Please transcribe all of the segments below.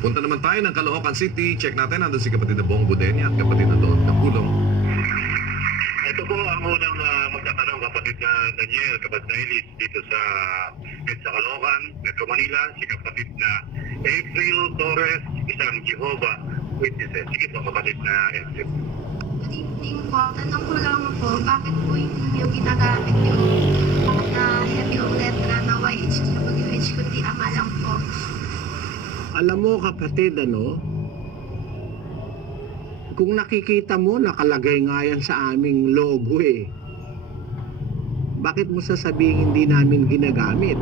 Punta naman tayo ng Caloocan City. Check natin, nandun si kapatid na Bong Budenia at kapatid na Don Kapulong. Ito po ang unang magtatanong, kapatid na Daniel, kapatid na Elis, dito sa Caloocan, Metro Manila, si kapatid na April Torres, isang Jehovah Witnesses. Sige po, kapatid na April. Good evening po. Tanong ko lang po, bakit po yung ginagamit yung na heavy yung letra na YHWH kundi ama lang po? Alam mo kapatid, kung nakikita mo, nakalagay nga yan sa aming logo eh. Bakit mo sasabihin hindi namin ginagamit?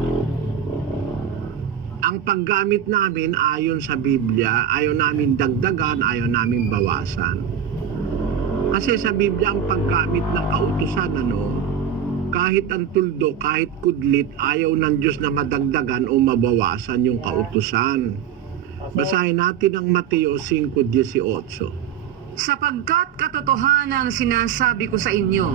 Ang paggamit namin ayon sa Biblia, ayaw namin dagdagan, ayaw namin bawasan. Kasi sa Biblia ang paggamit ng kautusan, kahit ang tuldo, kahit kudlit, ayaw ng Diyos na madagdagan o mabawasan yung kautusan. Basahin natin ang Mateo 5:18. Sapagkat katotohanan sinasabi ko sa inyo,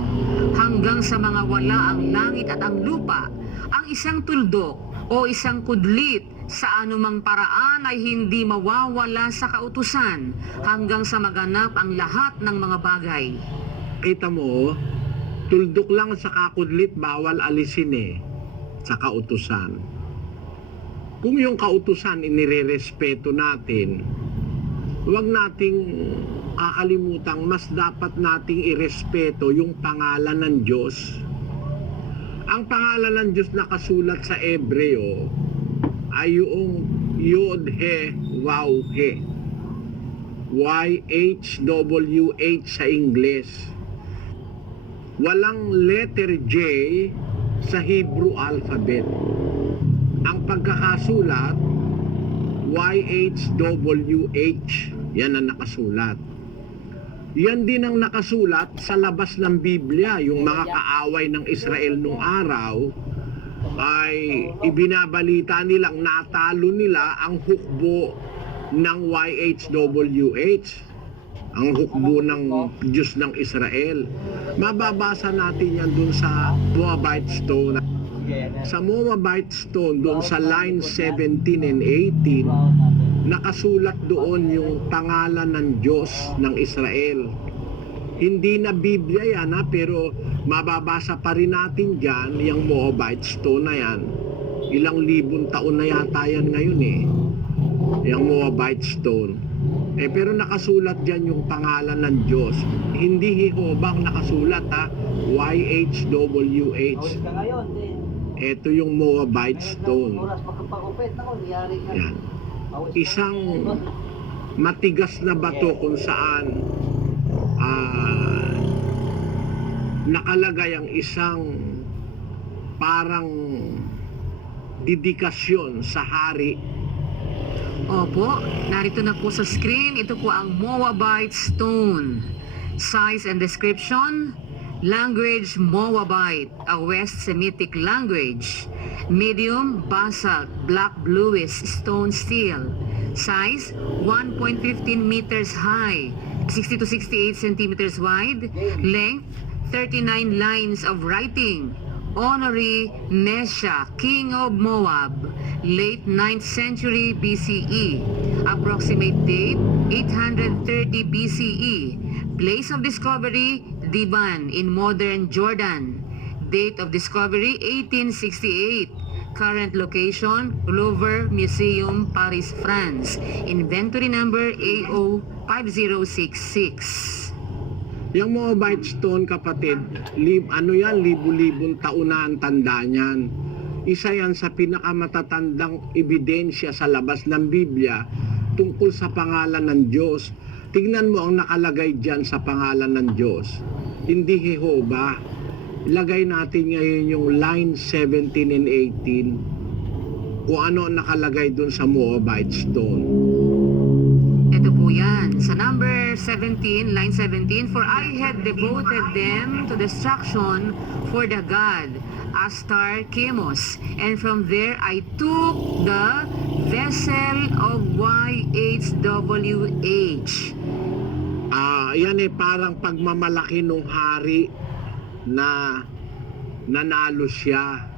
hanggang sa mga wala ang langit at ang lupa, ang isang tuldok o isang kudlit sa anumang paraan ay hindi mawawala sa kautusan hanggang sa maganap ang lahat ng mga bagay. Kita mo, tuldok lang sa kakudlit, bawal alisin sa kautusan. Kung yung kautusan inirerespeto natin, huwag nating kakalimutang mas dapat nating irespeto yung pangalan ng Diyos. Ang pangalan ng Diyos na kasulat sa Hebreo ay yung Yod-He, Waw-He. YHWH sa Ingles. Walang letter J sa Hebrew alphabet. Ang pagkakasulat, YHWH. Yan ang nakasulat. Yan din ang nakasulat sa labas ng Biblia. Yung mga kaaway ng Israel nung araw ay ibinabalita nilang natalo nila ang hukbo ng YHWH. Ang hukbo ng Diyos ng Israel. Mababasa natin yan dun sa Moabite Stone. Sa Moabite Stone, doon sa line 17 and 18, nakasulat doon yung pangalan ng Diyos ng Israel. Hindi na Biblia yan pero mababasa pa rin natin dyan yung Moabite Stone na yan. Ilang libong taon na yata yan ngayon yung Moabite Stone. Pero nakasulat dyan yung pangalan ng Diyos. Hindi Jehovah ang nakasulat YHWH. Ito yung Moabite Stone. Yan. Isang matigas na bato kung saan nakalagay ang isang parang dedikasyon sa hari. Opo, narito na po sa screen, ito po ang Moabite Stone. Size and description: language Moabite, a West Semitic language. Medium basalt, black bluish stone steel. Size 1.15 meters high, 60 to 68 centimeters wide. Length 39 lines of writing. Honorary Nesha, king of Moab, late 9th century BCE. Approximate date 830 BCE. Place of discovery Diban in modern Jordan. Date of discovery 1868. Current location Louvre Museum, Paris, France. Inventory number AO5066. Yung Moabite Stone, kapatid, libu-libong taon na ang tanda niyan. Isa yan sa pinakamatatandang ebidensya sa labas ng Biblia tungkol sa pangalan ng Diyos. Tingnan mo ang nakalagay dyan sa pangalan ng Diyos. Hindi Jehovah. Ilagay natin ngayon yung line 17 and 18 kung ano ang nakalagay dun sa Moabite Stone. Ito po yan. Sa number 17, line 17, for I had devoted them to destruction for the god Astar Chemos, and from there I took the vessel of YHWH. Yan parang pagmamalaki nung hari na nanalo siya.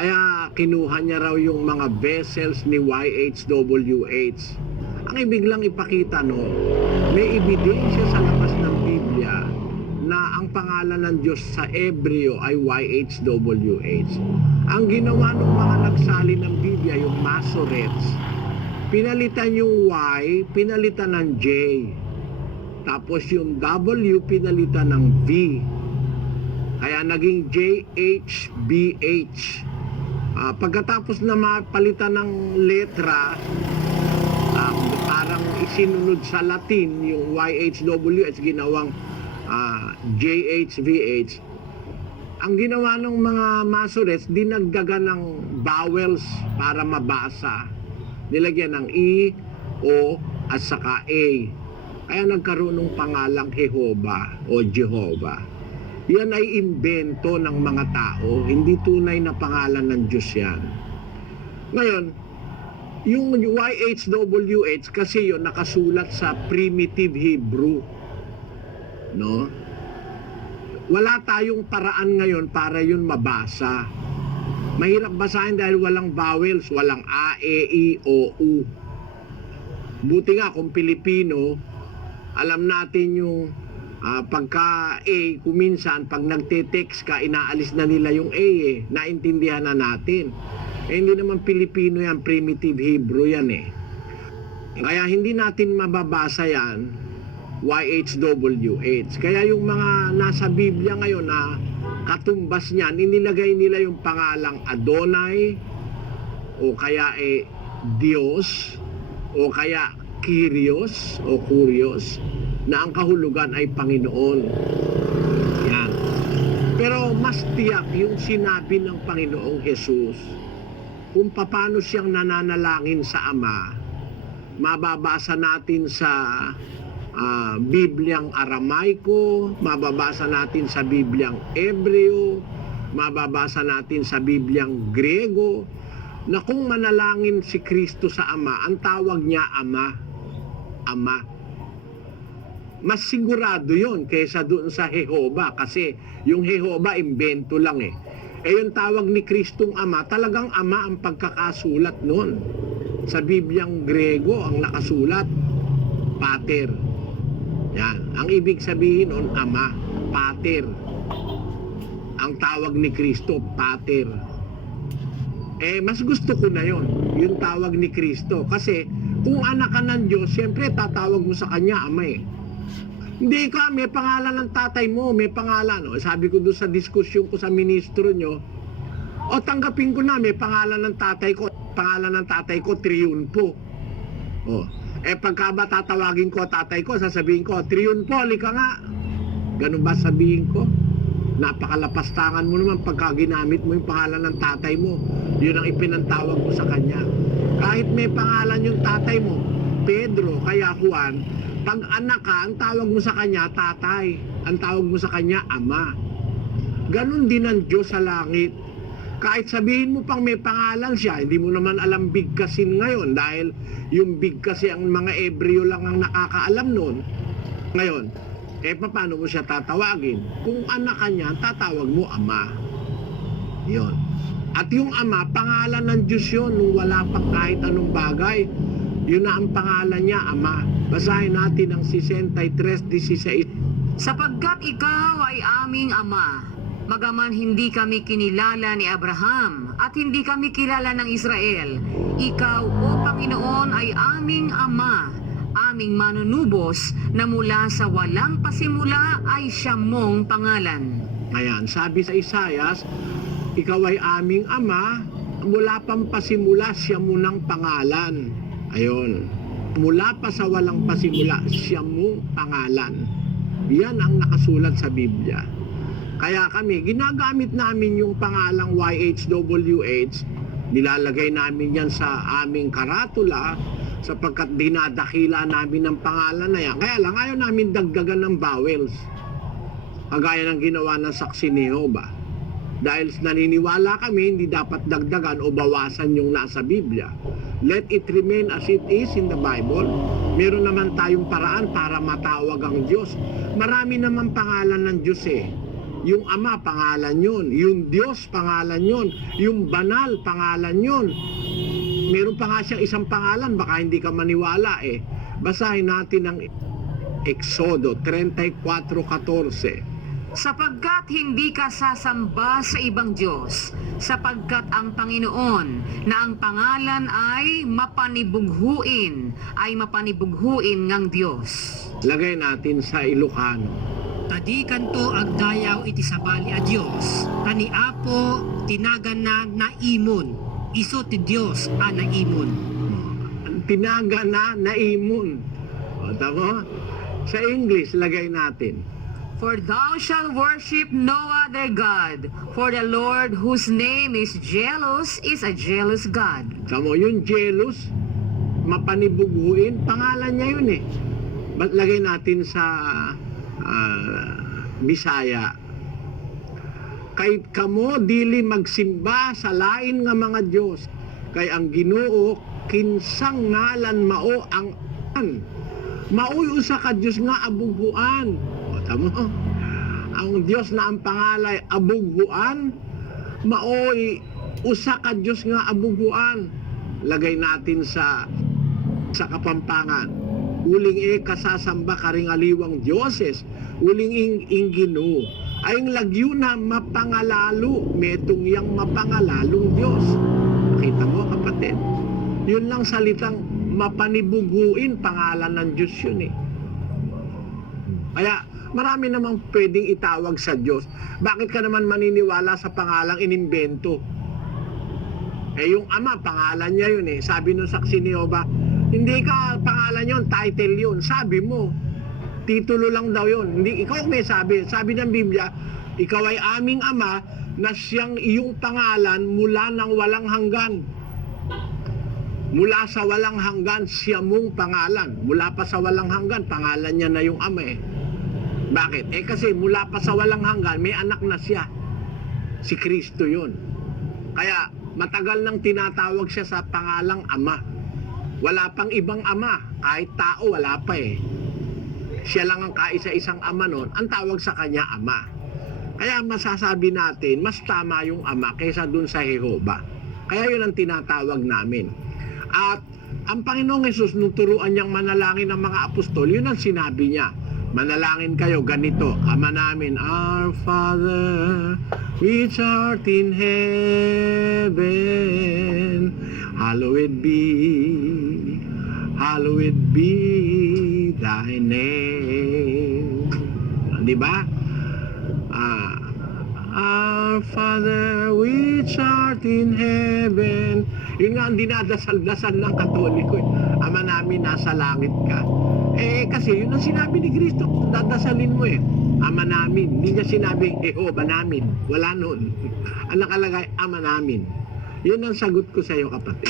Kaya kinuha niya raw yung mga vessels ni YHWH. Ang ibig lang ipakita, no, may ebidensya sa labas ng Biblia na ang pangalan ng Diyos sa Hebreo ay YHWH. Ang ginawa ng mga nagsali ng Biblia, yung Masoretes, pinalitan yung Y, pinalitan ng J. Tapos yung W, pinalitan ng V. Kaya naging JHBH. Pagkatapos na mapalitan ng letra, parang isinunod sa Latin yung YHWH, ginawang JHVH. Ang ginawa ng mga Masoretes, dinagdagan ng vowels para mabasa. Nilagyan ng E, O, at saka A. Kaya nagkaroon ng pangalang Jehovah o Jehovah. Yan ay imbento ng mga tao, hindi tunay na pangalan ng Diyos yan. Ngayon, yung YHWH kasi yun nakasulat sa primitive Hebrew. No? Wala tayong paraan ngayon para yun mabasa. Mahirap basahin dahil walang vowels, walang A, E, I, O, U. Buti nga kung Pilipino, alam natin yung pagka A, kuminsan pag nagte-text ka, inaalis na nila yung A eh. Naintindihan na natin. Hindi naman Pilipino yan, primitive Hebrew yan eh. Kaya hindi natin mababasa yan, YHWH. Kaya yung mga nasa Biblia ngayon na katumbas niyan, inilagay nila yung pangalang Adonai, o kaya Diyos, o kaya Kyrios, o Kurios, na ang kahulugan ay Panginoon. Yan. Pero mas tiyak yung sinabi ng Panginoong Jesus kung paano siyang nananalangin sa Ama. Mababasa natin sa Bibliang Aramaiko, mababasa natin sa Bibliang Hebreo, mababasa natin sa Bibliang Grego, na kung manalangin si Kristo sa Ama, ang tawag niya Ama. Ama. Mas sigurado yon kaysa doon sa Jehovah, kasi yung Jehovah imbento lang eh. Yung tawag ni Kristong Ama, talagang Ama ang pagkakasulat noon. Sa Bibliang Grego, ang nakasulat, Pater. Yan. Ang ibig sabihin noon, Ama, Pater. Ang tawag ni Kristo, Pater. Mas gusto ko na yon, yung tawag ni Kristo. Kasi kung anak ka ng Diyos, siyempre tatawag mo sa Kanya, Ama eh. Hindi ka, may pangalan ng tatay mo, may pangalan. O, sabi ko doon sa diskusyon ko sa ministro nyo, o tanggapin ko na, may pangalan ng tatay ko. Pangalan ng tatay ko, Triunfo. O, pagka ba tatawagin ko tatay ko, sasabihin ko, Triunfo, lika nga. Ganun ba sabihin ko? Napakalapastangan mo naman pagka ginamit mo yung pangalan ng tatay mo. Yun ang ipinantawag mo sa kanya. Kahit may pangalan yung tatay mo, Pedro, kaya Juan, pag anak ka, ang tawag mo sa kanya, tatay. Ang tawag mo sa kanya, Ama. Ganon din ang Diyos sa langit. Kahit sabihin mo pang may pangalan siya, hindi mo naman alam bigkasin ngayon dahil yung bigkasi ang mga Hebreo lang ang nakakaalam noon. Ngayon, paano mo siya tatawagin? Kung anak ka niya, tatawag mo Ama. Yon. At yung Ama, pangalan ng Diyos yun nung wala pang kahit anong bagay. Yun na ang pangalan niya, Ama. Basahin natin ang 63:16. Sapagkat ikaw ay aming Ama, bagaman hindi kami kinilala ni Abraham at hindi kami kilala ng Israel, ikaw, O Panginoon, ay aming Ama, aming manunubos na mula sa walang pasimula ay siyam mong pangalan. Ayan, sabi sa Isaias, ikaw ay aming Ama, mula pang pasimula siya mo ng pangalan. Ayun, mula pa sa walang pasimula siya mong pangalan. Yan ang nakasulat sa Biblia. Kaya kami, ginagamit namin yung pangalang YHWH, nilalagay namin yan sa aming karatula sapagkat dinadakila namin ng pangalan na yan. Kaya lang, ayaw namin dagdagan ng vowels. Kagaya ng ginawa ng saksi ni Jehovah. Dahil naniniwala kami, hindi dapat dagdagan o bawasan yung nasa Biblia. Let it remain as it is in the Bible. Meron naman tayong paraan para matawag ang Diyos. Marami naman pangalan ng Diyos eh. Yung Ama, pangalan yun. Yung Diyos, pangalan yun. Yung Banal, pangalan yun. Meron pa nga siyang isang pangalan, baka hindi ka maniwala eh. Basahin natin ang Exodo 34:14. Sapagkat hindi ka sasamba sa ibang Diyos, sapagkat ang Panginoon na ang pangalan ay mapanibughuin ngang Diyos. Lagay natin sa Ilocano. Tadi kanto agdayaw iti sabali a Dios, tani apo tinagan na naimon, iso ti Dios a naimon. Ang tinaga na naimon. O, tama? Sa English, lagay natin. For thou shalt worship no other God, for the Lord whose name is jealous is a jealous God. Tamo, yung jealous, mapanibughuin, pangalan niya yun eh. Ba't lagay natin sa Bisaya? Kay kamo dili magsimba sa lain nga mga Diyos, kay ang Ginoo kinsang ngalan mao ang mauy usa ka Diyos nga abughuan. O tamo, ang Diyos na ang pangalay abughuan, maoy usa ka Diyos nga abughuan. Lagay natin sa Kapampangan. Uling kasasamba karing aliwang Dioses, uling ing Ginoo. Ayong lagyo na mapangalalo, metong yang mapangalalong Diyos. Nakita mo kapatid? Yun lang salitang mapanibughuin, pangalan ng Diyos yun eh. Kaya marami namang pwedeng itawag sa Diyos. Bakit ka naman maniniwala sa pangalang inimbento? Eh yung Ama, pangalan niya yun eh. Sabi nung saksi ni Jehovah, hindi ka pangalan yun, title yun. Sabi mo, titulo lang daw yun. Hindi, ikaw may sabi. Sabi ng Biblia, ikaw ay aming Ama na siyang iyong pangalan mula ng walang hanggan. Mula sa walang hanggan, siya mong pangalan. Mula pa sa walang hanggan, pangalan niya na yung Ama eh. Bakit? Eh kasi mula pa sa walang hanggan, may anak na siya. Si Kristo yun. Kaya matagal nang tinatawag siya sa pangalang Ama. Wala pang ibang Ama. Kahit tao, wala pa eh. Siya lang ang kaisa-isang Ama nun. Ang tawag sa kanya, Ama. Kaya masasabi natin, mas tama yung Ama kaysa dun sa Jehovah. Kaya yun ang tinatawag namin. At ang Panginoong Hesus, nung turuan niyang manalangin ng mga apostol, yun ang sinabi niya. Manalangin kayo ganito, Ama namin, Our Father, which art in heaven, hallowed be thy name. Di ba? Our Father, which art in heaven. Yun nga ang dinadasal-dasal ng Katoliko eh. Ama namin, nasa langit ka. Eh kasi yun ang sinabi ni Kristo, dadasalin mo eh. Ama namin, hindi niya sinabi Jehovah namin. Wala nun. Ang nakalagay, Ama namin. Yun ang sagot ko sa iyo kapatid.